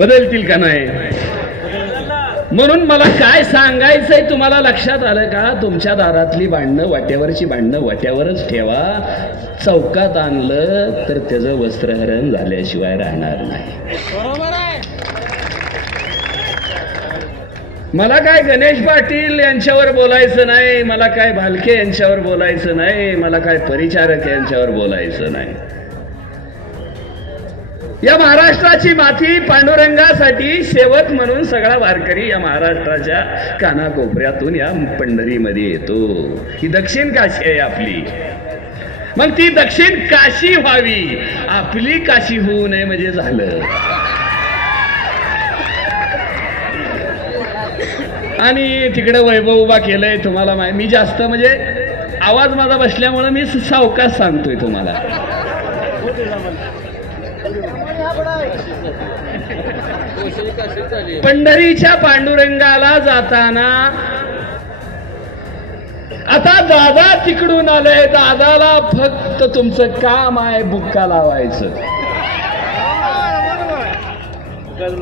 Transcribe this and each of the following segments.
बदलतील का नाही? म्हणून मला काय सांगायचंय तुम्हाला लक्षात आलं का? तुमच्या दारातली भांडणं, वाट्यावरची भांडणं वाट्यावरच ठेवा. चौकात आणलं तर त्याचं वस्त्रहरण झाल्याशिवाय राहणार नाही. मला काय गणेश पाटील यांच्यावर बोलायचं नाही, मला काय भालके यांच्यावर बोलायचं नाही, मला काय परिचारक यांच्यावर बोलायचं नाही. या महाराष्ट्राची माती पांडुरंगासाठी सेवक म्हणून सगळा वारकरी या महाराष्ट्राच्या कानाकोपऱ्यातून या पंढरीमध्ये येतो. ही दक्षिण काशी आहे आपली. मग ती दक्षिण काशी व्हावी, आपली काशी होऊ नये म्हणजे झालं. आणि तिकडे वैभव उभा केलंय तुम्हाला माहिती. मी जास्त म्हणजे आवाज माझा बसल्यामुळे मी सावकाश सांगतोय तुम्हाला. पंढरीच्या पांडुरंगाला जाताना आता दादा तिकडून आलंय. दादाला फक्त तुमचं काम आहे बुक्का लावायचं.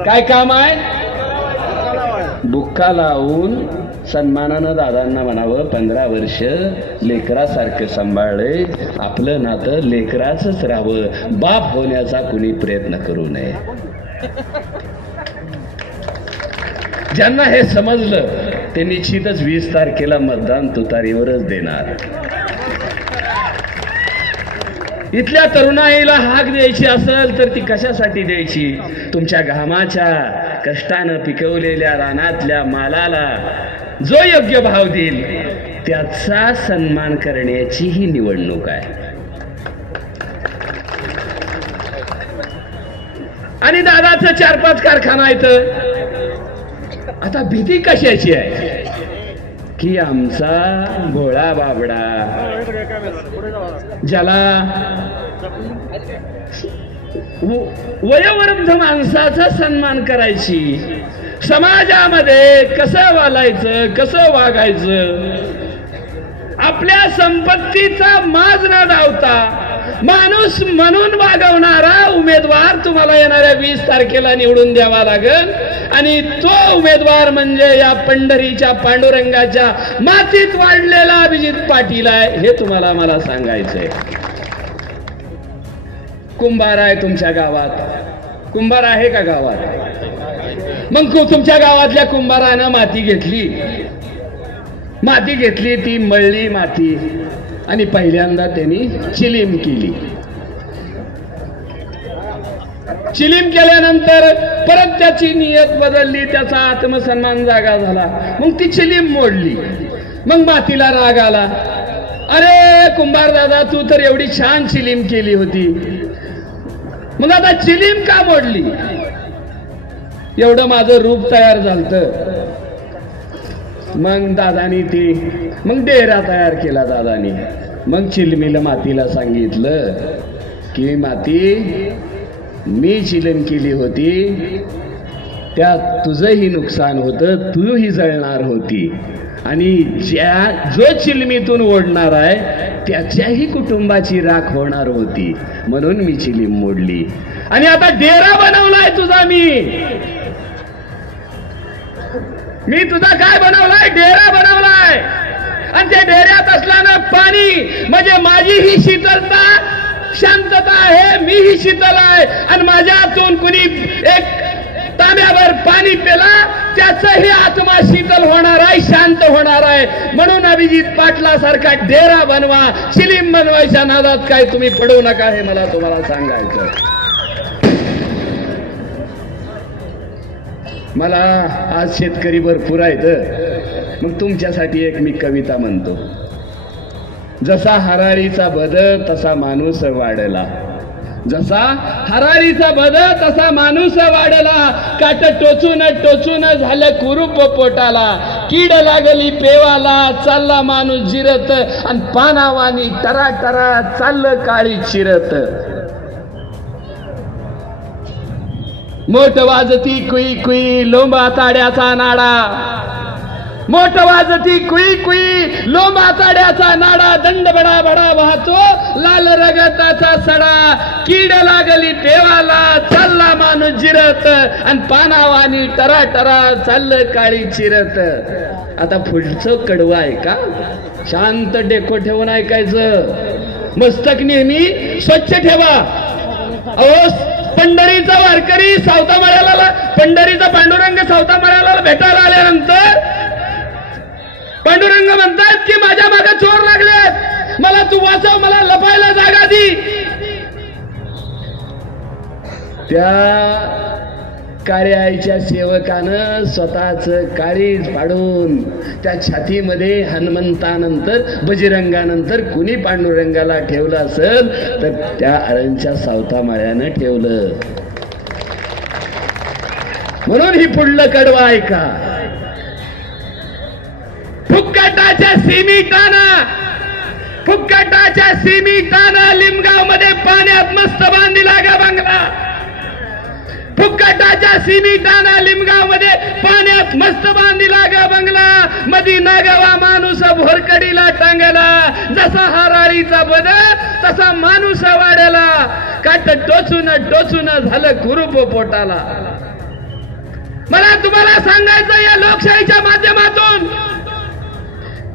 काय काम आहे? बुक्का लावून सन्मानानं दादांना म्हणावं 15 वर्ष लेकरासारखं सांभाळलंय, आपलं नातं लेकराचंच राहावं, बाप होण्याचा कुणी प्रयत्न करू नये. ज्यांना हे समजलं ते निश्चितच 20 तारखेला मतदान तुतारीवरच देणार. इथल्या तरुणाईला हाक द्यायची असेल तर ती कशासाठी द्यायची? तुमच्या घामाच्या कष्टानं पिकवलेल्या रानातल्या मालाला जो योग्य भाव देईल त्याचा सन्मान करण्याची ही निवडणूक आहे. आणि दादाचं 4-5 कारखाना आहेत. आता भीती कशाची आहे की आमचा भोळा बाबडा ज्याला वयोवृद्ध माणसाचा सन्मान करायची, समाजामध्ये कसं वालायचं, कसं वागायचं, आपल्या संपत्तीचा माज न धावता माणूस म्हणून वागवणारा उमेदवार तुम्हाला येणाऱ्या 20 तारखेला निवडून द्यावा लागेल. आणि तो उमेदवार म्हणजे या पंढरीच्या पांडुरंगाच्या मातीत वाढलेला अभिजित पाटील आहे. हे तुम्हाला मला सांगायचंय. कुंभार आहे तुमच्या गावात. कुंभार आहे का गावात? मग तुमच्या गावातल्या कुंभारानं माती घेतली, ती मळली माती आणि पहिल्यांदा त्यांनी चिलीम केली. चिलीम केल्यानंतर परत त्याची नियत बदलली, त्याचा आत्मसन्मान जागा झाला. मग ती चिलीम मोडली. मग मातीला राग आला, अरे कुंभार दादा तू तर एवढी छान चिलीम केली होती, मग आता चिलीम का मोडली? एवढं माझं रूप तयार झालतं. मग दादानी मग डेरा तयार केला दादानी. मग चिलमीला मातीला सांगितलं की माती मी चिलीम केली होती, त्यात तुझंही नुकसान होतं, तूही जळणार होती आणि जो चिलमीतून ओढणार आहे त्याच्याही कुटुंबाची राख होणार होती, म्हणून मी चिलीम मोडली. आणि आता डेरा बनवलाय तुझा मी तुझा काय बनवलाय? डेरा बनवलाय. आणि त्या डेऱ्यात असल्यानं पाणी म्हणजे माझी ही शीतलता शांतता आहे, मी ही शीतल आहे. आणि माझ्या हातून कुणी एक तांब्यावर पाणी पिला त्याचाही आत्मा शीतल होणार आहे, शांत होणार आहे. म्हणून अभिजित पाटला सारखा डेरा बनवा. चिलीम बनवायच्या नादात काय तुम्ही पडू नका, हे मला तुम्हाला सांगायचं. मला आज शेतकरी भरपूर आहेत, मग तुमच्यासाठी एक मी कविता म्हणतो. जसा हराळीचा बद तसा माणूस वाढला, जसा हराळीचा बद तसा माणूस वाढला. काट टोचून टोचून झालं कुरूप पोटाला, कीड लागली पेवाला चालला माणूस जिरत. आणि पानावानी टरा टरा चाललं काळी चिरत. मोठ वाजती कुई कुई लोंबा ताड्याचा नाडा, मोठ वाजती कुई कुई लोंबा ताड्याचा नाडा. दंड बडा वाहतो लाल रगताचा सडा, कीड लागली पेवाला चालला माणूस जिरत आणि पानावानी टरा टरा चाललं काळी चिरत. आता पुढचं कडवं आहे का? शांत डेको ठेवून ऐकायचं. मस्तक नेहमी स्वच्छ ठेवा. अहो पंढरीचा वारकरी सावता मळ्याला, पंढरीचा पांडुरंग सावता मळ्याला भेटायला आल्यानंतर पांडुरंग म्हणतात की माझ्या मागे चोर लागले, मला तू वाचव, मला लपायला जागा दी. त्या काळ्या आईच्या सेवकानं स्वतःच काळीज पाडून त्या छातीमध्ये हनुमंतानंतर बजरंगानंतर कुणी पांडुरंगाला ठेवलं असेल तर त्या अळंच्या सावता माळ्यानं ठेवलं. म्हणून ही पुढलं कडवं ऐका. फुक्कटाच्या सीमिटानं लिमगाव मध्ये पाण्यात मस्त बांधिला गा बंगला. फुक्कटाच्या सीमिटानं लिमगाव मध्ये पाण्यात मस्त बांधिला गा बंगला. मधी नागावा माणूस भोरकडीला टांगला. जसा हराळीचा बद तसा माणूस वाढला. काट टोचून टोचून झालं कुरूप पोटाला. मला तुम्हाला सांगायचं या लोकशाहीच्या माध्यमातून,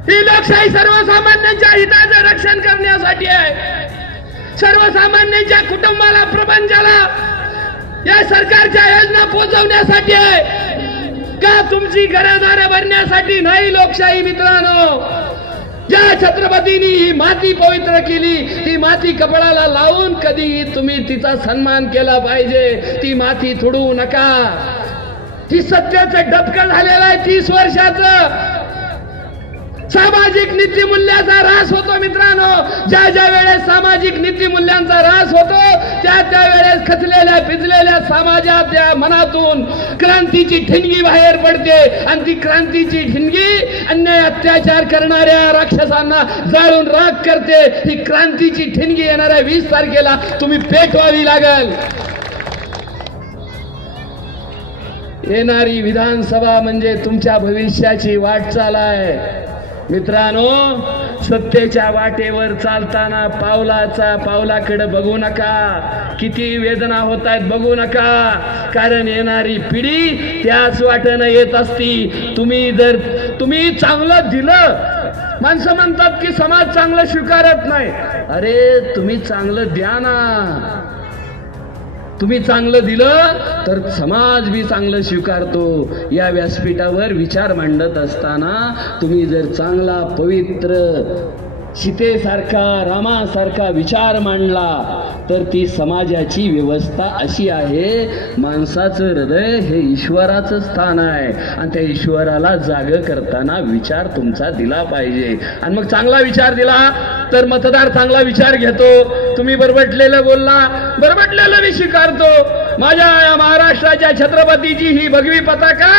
ही लोकशाही सर्वसामान्यांच्या हिताचं रक्षण करण्यासाठी आहे. सर्वसामान्यांच्या कुटुंबाला, प्रपंचाला या सरकारच्या योजना पोहोचवण्यासाठी आहे का तुमची घरदारं भरण्यासाठी नाही. लोकशाही मित्रांनो, ज्या छत्रपतींनी ही माती पवित्र केली ती माती कपडाला लावून कधीही तुम्ही तिचा सन्मान केला पाहिजे. ती माती तुडू नका. ती सत्याचं डबकं झालेलं आहे 30 वर्षाचं. सामाजिक नीतिमूल्याचा ऱ्हास होतो मित्रांनो. ज्या ज्या वेळेस सामाजिक नीतिमूल्यांचा ऱ्हास होतो त्या त्या वेळेस खचलेल्या भिजलेल्या समाजाच्या मनातून क्रांतीची ठिणगी बाहेर पडते आणि ती क्रांतीची ठिणगी अन्याय अत्याचार करणाऱ्या राक्षसांना जाळून राख करते. ही क्रांतीची ठिणगी येणाऱ्या 20 तारखेला तुम्ही पेटवावी लागल. येणारी विधानसभा म्हणजे तुमच्या भविष्याची वाटचाल आहे मित्रांनो. सत्तेच्या वाटेवर चालताना पावलाकडे बघू नका. किती वेदना होत आहेत बघू नका. कारण येणारी पिढी त्याच वाटेनं येत असती. तुम्ही चांगलं दिलं, माणसं म्हणतात की समाज चांगलं स्वीकारत नाही. अरे तुम्ही चांगलं द्या ना. तुम्ही चांगलं दिलं तर समाज बी चांगलं स्वीकारतो. या व्यासपीठावर विचार मांडत असताना तुम्ही जर चांगला पवित्र सीतेसारखा रामासारखा विचार मांडला तर ती समाजाची व्यवस्था अशी आहे. माणसाचं हृदय हे ईश्वराचं स्थान आहे आणि त्या ईश्वराला जाग करताना विचार तुमचा दिला पाहिजे. आणि मग चांगला विचार दिला तर मतदार चांगला विचार घेतो. तुम्ही बरबटलेलं बोलला, बरबटलेलं मी स्वीकारतो. माझ्या या महाराष्ट्राच्या छत्रपतीची ही भगवी पताका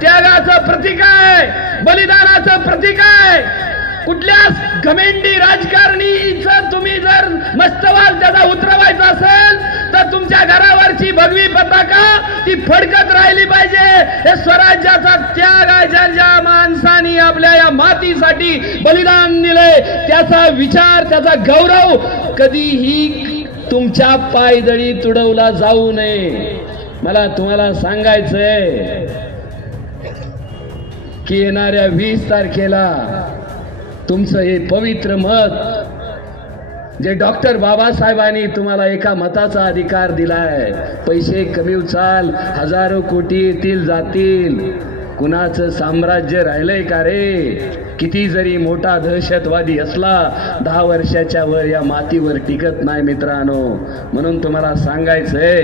त्यागाचं प्रतीक आहे, बलिदानाचं प्रतीक आहे. कुठल्याच घमेंडी राजकारणीचं तुम्ही जर मस्तवाल त्याचा उतरवायचा असेल तर तुमच्या घरावरची भगवी पताका ती फडकत राहिली पाहिजे. हे स्वराज्याचा त्याग आहे. ज्या माणसांनी आपल्या या मातीसाठी बलिदान दिलंय त्याचा विचार, त्याचा गौरव कधीही तुमच्या पायदळी तुडवला जाऊ नये. मला तुम्हाला सांगायचंय की येणाऱ्या 20 तारखेला तुमचं हे पवित्र मत जे डॉक्टर बाबासाहेबांनी तुम्हाला एका मताचा अधिकार दिलाय. पैसे कमी उचाल, हजारो कोटी येतील जातील, कुणाचं साम्राज्य राहिलंय का रे? किती जरी मोठा दहशतवादी असला 10 वर्षाच्या वर या मातीवर टिकत नाही मित्रांनो. म्हणून तुम्हाला सांगायचंय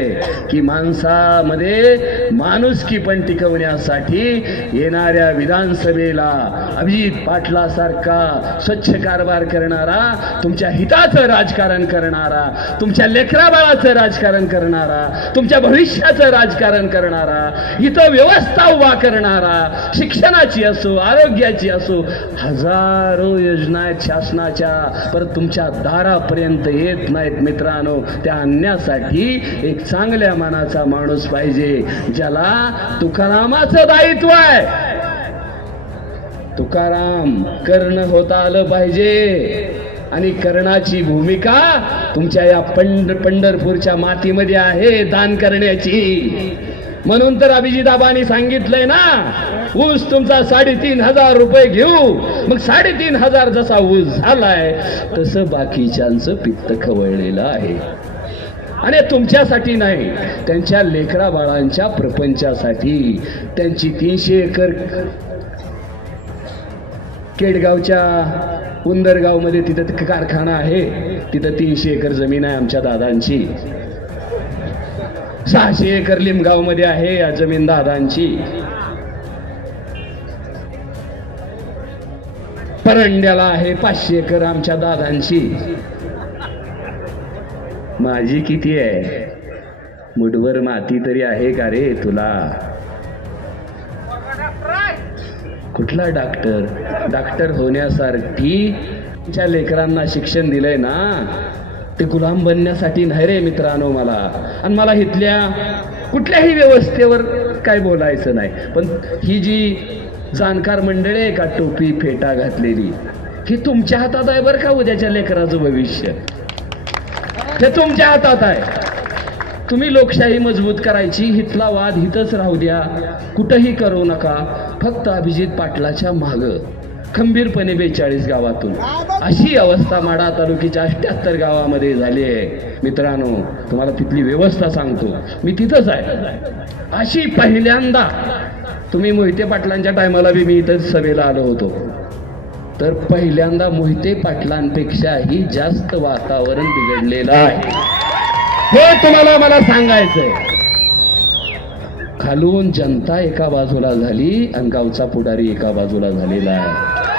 की माणसामध्ये माणुसकी पण टिकवण्यासाठी येणाऱ्या विधानसभेला अभिजित पाटलासारखा स्वच्छ कारभार करणारा, तुमच्या हिताचं राजकारण करणारा, तुमच्या लेकराबाळाचं राजकारण करणारा, तुमच्या भविष्याचं राजकारण करणारा, इथं व्यवस्था उभा करणारा, शिक्षणाची असो, आरोग्याची असो, हजारो योजना आहेत शासनाच्या, पर तुमच्या दारापर्यंत येत नाहीत मित्रांनो. त्या आणण्यासाठी एक चांगल्या मनाचा माणूस पाहिजे ज्याला तुकारामाचं दायित्व आहे. तुकाराम करणं होता आलं पाहिजे. आणि कर्णाची भूमिका तुमच्या या पंढरपूरच्या मातीमध्ये आहे दान करण्याची. म्हणून तर अभिजिताबांनी सांगितलंय ना, ऊस तुमचा 3,500 रुपये घेऊ. मग 3,500 जसा ऊस झालाय तसं बाकीच्यांचं पित्त खवळलेलं आहे. आणि तुमच्यासाठी नाही, त्यांच्या लेकरा बाळांच्या प्रपंचासाठी. त्यांची 300 एकर केडगावच्या उंदरगाव मध्ये तिथं कारखाना आहे, तिथं 300 एकर जमीन आहे आमच्या दादांची. 600 एकर लिमगाव मध्ये आहे या जमीन दादांची. परंड्याला आहे 500 एकर आमच्या दादांची. माझी किती आहे? मुठभर माती तरी आहे का रे तुला? कुठला डॉक्टर होण्यासाठी तुमच्या लेकरांना शिक्षण दिलंय ना, ते गुलाम बनण्यासाठी नाही रे मित्रांनो. आणि मला इथल्या कुठल्याही व्यवस्थेवर काय बोलायचं नाही, पण ही जी जाणकार मंडळी आहे का टोपी फेटा घातलेली, ही तुमच्या हातात आहे बरं का. उद्याच्या लेकराचं भविष्य हे तुमच्या हातात आहे. तुम्ही लोकशाही मजबूत करायची, हितला वाद हितच राहू द्या, कुठंही करू नका. फक्त अभिजित पाटलाच्या माग खंबीरपणे 42 गावातून अशी अवस्था माढा तालुक्याच्या 78 गावामध्ये झाली आहे. मित्रांनो, तुम्हाला तिथली व्यवस्था सांगतो, मी तिथंच आहे. अशी पहिल्यांदा तुम्ही मोहिते पाटलांच्या टायमाला बी मी इथंच सभेला आलो होतो, तर पहिल्यांदा मोहिते पाटलांपेक्षाही जास्त वातावरण बिघडलेलं आहे हे तुम्हाला मला सांगायचंय. खालून जनता एका बाजूला झाली आणि गावचा पुढारी एका बाजूला झालेला आहे.